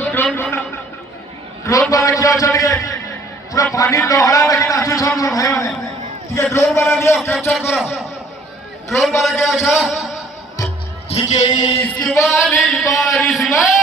drone वाला क्या चल गए पूरा पानी लहरा लगे नाचू छन मोर भाई माने ठीक है ड्रोन वाला लियो कैप्चर करो ड्रोन वाला क्या अच्छा ठीक है इसकी वाली बारिश में